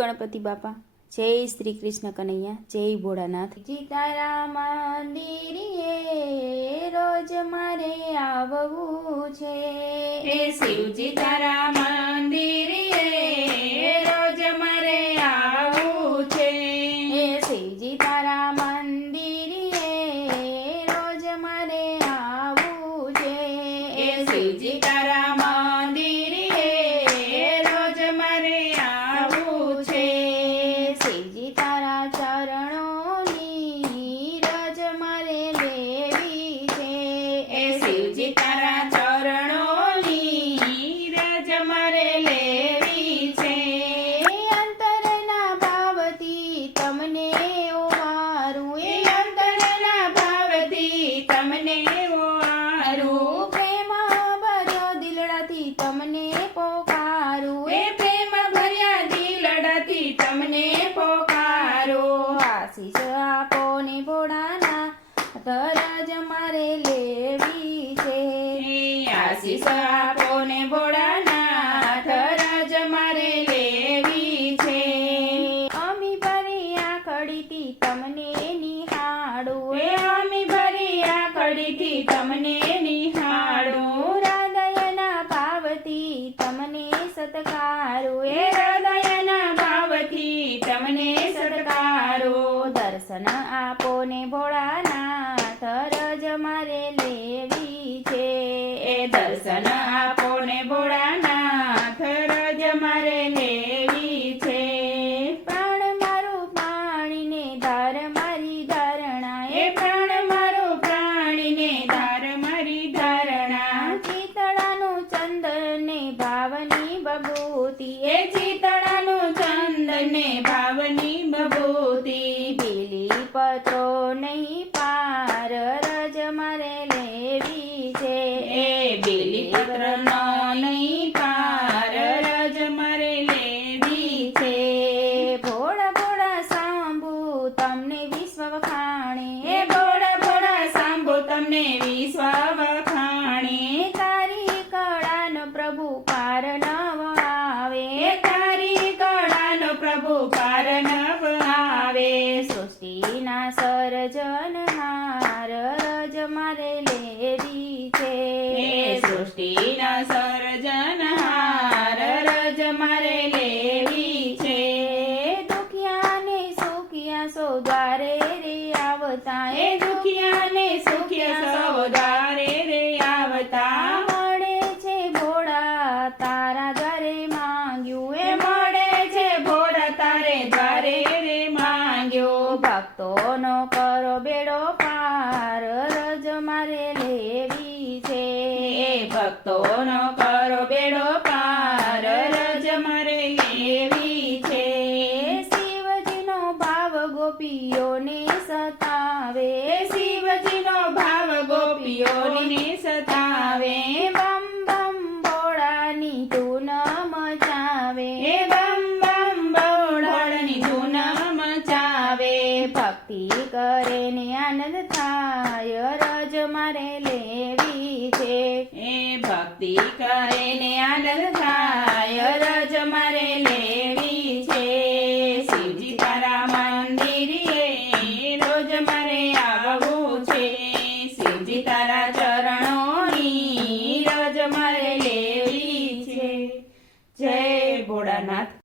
ગણપતિ બાપા, જય શ્રી કૃષ્ણ કનૈયા, જય ભોળાનાથ। તારા મંદિરે રોજ મારે આવવું છે, હે શિવજી તારા મંદિરે રોજ મારે આવવું છે, હે શિવજી તારા મંદિરે રોજ મારે આવવું છે, હે શિવજી તારા મંદિરે રોજ મારે આવવું છે, શિવજી તારા ચરણોની રજ મારે લેવી છે, હે શિવજી તારા ચરણોની રજ મારે લેવી છે, અંતરના ભાવથી તમને ઓવારું, એ અંતરના ભાવથી તમને ઓવારું, પ્રેમ ભર્યો દિલડાથી તમને પોકારું, એ પ્રેમ ભર્યા દિલડાથી તમને પોકારો, આશીષ આપો ને ભોળાના તરજ મારે લેવી છે, આશીષ આપો ને ભોળાનાથ રજ મારે લેવી છે, અમી ભરી આંખડીથી તમને નિહાળું, એ અમી ભરી આંખડીથી તમને નિહાળું, હૃદયના ભાવથી તમને સત્કારું, એ હૃદયના ભાવથી તમને સત્કારો, દર્શન આપો ને ભોળાનાથ રજ મારે લેવી છે, એ દર્શન આપો ને ભોળાનાથ રજ મારે લેવી છે, પ્રાણ મારું પાણીને ધાર મારી ધારણા, એ પ્રાણ મારો પ્રાણીને ધાર મારી ધારણા, ચિતળાનું ચંદને ભાવની બબૂતી, એ ચિતળાનું ચંદને ભાવની બબૂતી, બીલી પત્રો નહીં પાર રજ મારે લેવી છે, એ બીલીપત્ર નો નહીં પાર રજ મારે લેવી છે, ભોળા ભોળા સાંભુ તમને વિશ્વ વખાણે, એ ભોળા ભોળા સાંભો તમને વિશ્વ વખાણે, તારી કળાનો પ્રભુ પાર નવ આવે, એ તારી કળાનો પ્રભુ પાર નવ આવે, સૃષ્ટિના સર્જનહાર રજ મારે લેવી છે, એ સૃષ્ટિના સર્જનહાર રજ મારે લેવી છે, દુખિયાને સુખિયા સો દ્વારે રે આવતા, એ દુખિયાને સુખિયા સૌ દ્વારે રે આવતા, મળે છે ભોળા તારા દ્વારે માંગ્યું, એ મળે છે ભોળા તારે દ્વારે રે માંગ્યો, ભક્તોનો કરો બેડો પાર રજ મારે લેવી છે, એ ભક્તોનો કરો બેડો પાર રજ મારે લેવી છે, શિવજીનો ભાવ ગોપીઓને સતાવે, એ શિવજીનો ભાવ ગોપીઓને સતાવે, બમ બમ ભોળાની ધૂન મચાવે, એ બમ બમ બોળની ધૂન મચાવે, ભક્તિ કરે ને આનંદ થાય રજ મારે લેવી છે, એ ભક્તિ કરે ને આનંદ થાય રજ મારે લેવી છે, શિવજી તારા મંદિરે રોજ મારે આવવું છે, શિવજી તારા ચરણોની રજ મારે લેવી છે, જય ભોળાનાથ।